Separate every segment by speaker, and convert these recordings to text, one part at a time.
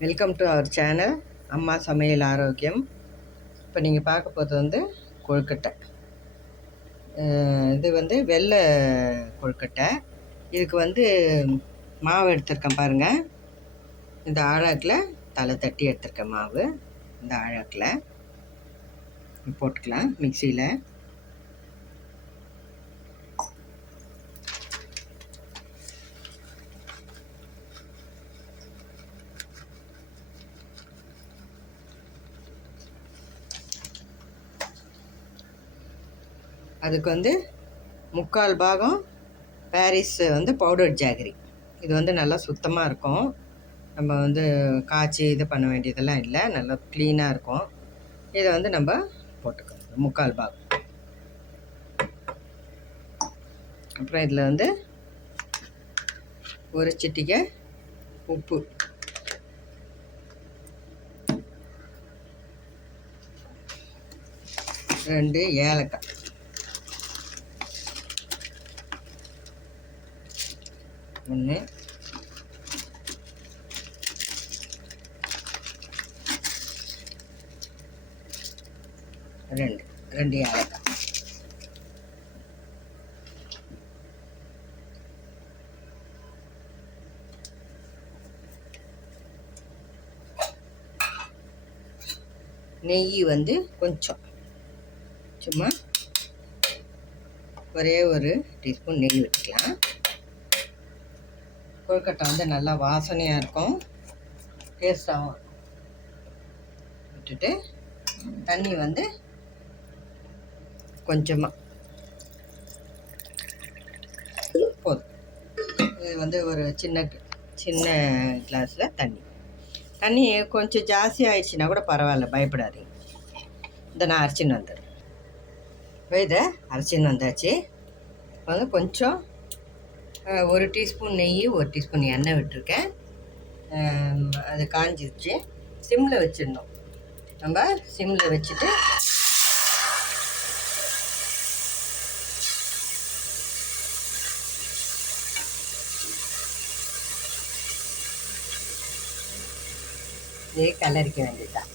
Speaker 1: Welcome to our channel அம்மா சமையல் ஆரோக்கியம் இப்போ நீங்கள் பார்க்க போகிறது வந்து கொழுக்கட்டை. இது வந்து வெள்ளை கொழுக்கட்டை. இதுக்கு வந்து மாவு எடுத்திருக்கேன் பாருங்கள் இந்த ஆழாக்கில் தலை தட்டி எடுத்திருக்கேன் மாவு. இந்த ஆழாக்கில். போட்டுக்கலாம் மிக்சியில். அதுக்கு வந்து முக்கால் பாகம் பாரிஸ் வந்து பவுடர் ஜாகரி. இது வந்து நல்லா சுத்தமாக இருக்கும். நம்ம வந்து காய்ச்சி இது பண்ண வேண்டியதெல்லாம் இல்லை. நல்லா க்ளீனாக இருக்கும். இதை வந்து நம்ம போட்டுக்கணும் முக்கால் பாகம். அப்புறம் இதில் வந்து ஒரு சிட்டிகை உப்பு. ரெண்டு ஏலக்காய். ஒன்று ரெண்டு. ரெண்டு ஏலக்காய். நெய் வந்து கொஞ்சம். சும்மா ஒரே ஒரு டீஸ்பூன் நெய் விட்டுக்கலாம். கொழுக்கட்டை வந்து நல்லா வாசனையாக இருக்கும். டேஸ்டாகவும் விட்டுட்டு தண்ணி வந்து கொஞ்சமாக போதும். இது வந்து ஒரு சின்ன சின்ன கிளாஸில் தண்ணி. தண்ணி கொஞ்சம் ஜாஸ்தி ஆயிடுச்சுன்னா கூட பரவாயில்ல பயப்படாதீங்க. இந்த நான் அரைச்சின்னு வந்துடுறேன். இதை அரைச்சின்னு வந்தாச்சு. வந்து கொஞ்சம் ஒரு டீஸ்பூன் நெய் ஒரு டீஸ்பூன் எண்ணெய் விட்டுருக்கேன். அது காஞ்சிருச்சு. சிம்மில் வச்சிடணும். நம்ம சிம்மில் வச்சுட்டு இதே கலரிக்க வேண்டியதுதான்.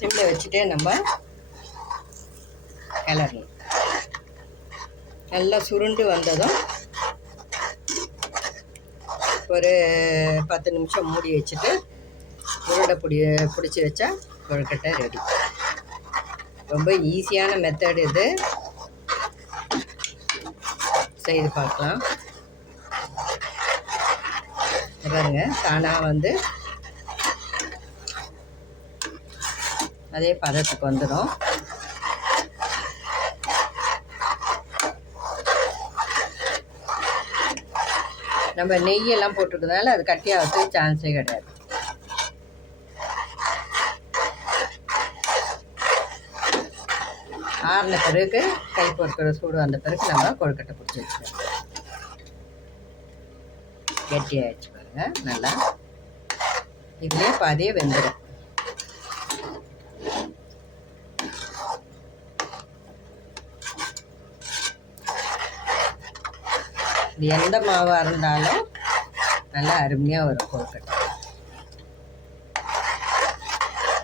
Speaker 1: சிம்மில் வச்சுட்டே நம்ம கிளறணும். நல்லா சுருண்டு வந்ததும் ஒரு பத்து நிமிஷம் மூடி வச்சுட்டு உருண்டை பிடி பிடிச்சி வச்சா கொழுக்கட்டை ரெடி. ரொம்ப ஈஸியான மெத்தட் இது. செய்து பார்க்கலாம். பாருங்கள் பாருங்க தானாக வந்து அதே பதத்துக்கு வந்துடும் நம்ம நெய்யெல்லாம் போட்டிருக்கனால அது கட்டியாகிறதுக்கு சான்ஸே கிடையாது. ஆறின பிறகு கை பொறுக்கிற சூடு வந்த பிறகு நம்ம கொழுக்கட்டை பிடிச்சி வச்சுக்கோங்க கெட்டியாகிடுச்சு பாருங்கள் நல்லா. இதுலேயே பாதியே வெந்துடும் இது எந்த மாவாக இருந்தாலும் நல்லா அருமையாக வரும் கொழுக்கட்டை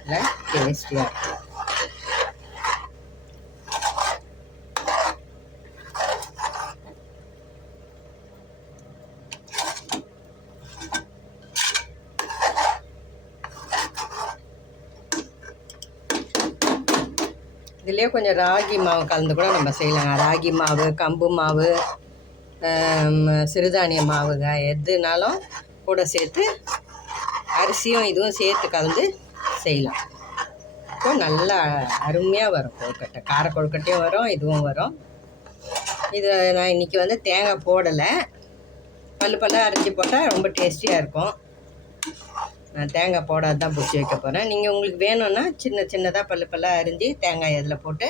Speaker 1: நல்லா டேஸ்டியாக இருக்கும். இதுலேயே கொஞ்சம் ராகி மாவு கலந்து கூட நம்ம செய்யலாம். ராகி மாவு கம்பு மாவு சிறுதானிய மாவுங்க. எதுனாலும் கூட சேர்த்து அரிசியும் இதுவும் சேர்த்து கலந்து செய்யலாம். இப்போ நல்லா அருமையாக வரும். கொழுக்கட்டை. கார கொழுக்கட்டையும் வரும் இதுவும் வரும். இது நான் இன்றைக்கி வந்து தேங்காய் போடலை. பல்லு பல்லாக அரைச்சி போட்டால் ரொம்ப டேஸ்டியாக இருக்கும். நான் தேங்காய் போடாது தான் பிடிச்சி வைக்க போகிறேன் நீங்கள் உங்களுக்கு வேணும்னா சின்ன சின்னதாக பல்லு பல்லாக அரிஞ்சு தேங்காய் இதில் போட்டு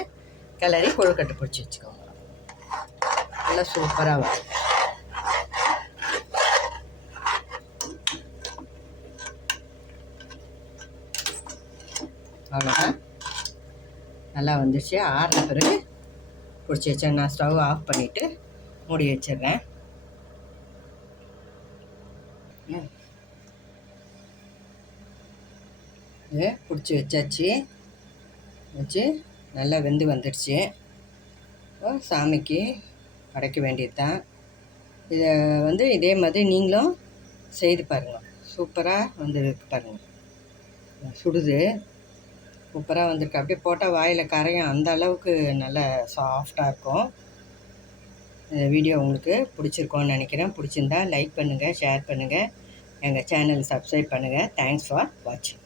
Speaker 1: கிளறி கொழுக்கட்டை பிடிச்சி வச்சுக்கோங்க. நல்லா சூப்பராக வரும் அவ்வளோதான் நல்லா வந்துச்சு ஆறுன பிறகு பிடிச்சி வச்சேன் நான் ஸ்டவ் ஆஃப் பண்ணிவிட்டு மூடி வச்சிடுறேன். ம். இது பிடிச்சி வச்சாச்சு. வச்சு நல்லா வெந்து வந்துடுச்சு சாமிக்கு அடைக்க வேண்டியது தான் இதை வந்து இதே மாதிரி நீங்களும் செய்து பாருங்கள் சூப்பராக வந்துருக்கு பாருங்கள் சுடுது. சூப்பராக வந்திருக்கு. அப்படியே போட்டால் வாயில் கரையும். அந்த அளவுக்கு நல்ல சாஃப்டாக இருக்கும். இந்த வீடியோ உங்களுக்கு பிடிச்சிருக்கோன்னு நினைக்கிறேன். பிடிச்சிருந்தா லைக் பண்ணுங்கள் ஷேர் பண்ணுங்கள் எங்கள் சேனல் சப்ஸ்கிரைப் பண்ணுங்கள் தேங்க்ஸ் ஃபார் வாட்சிங்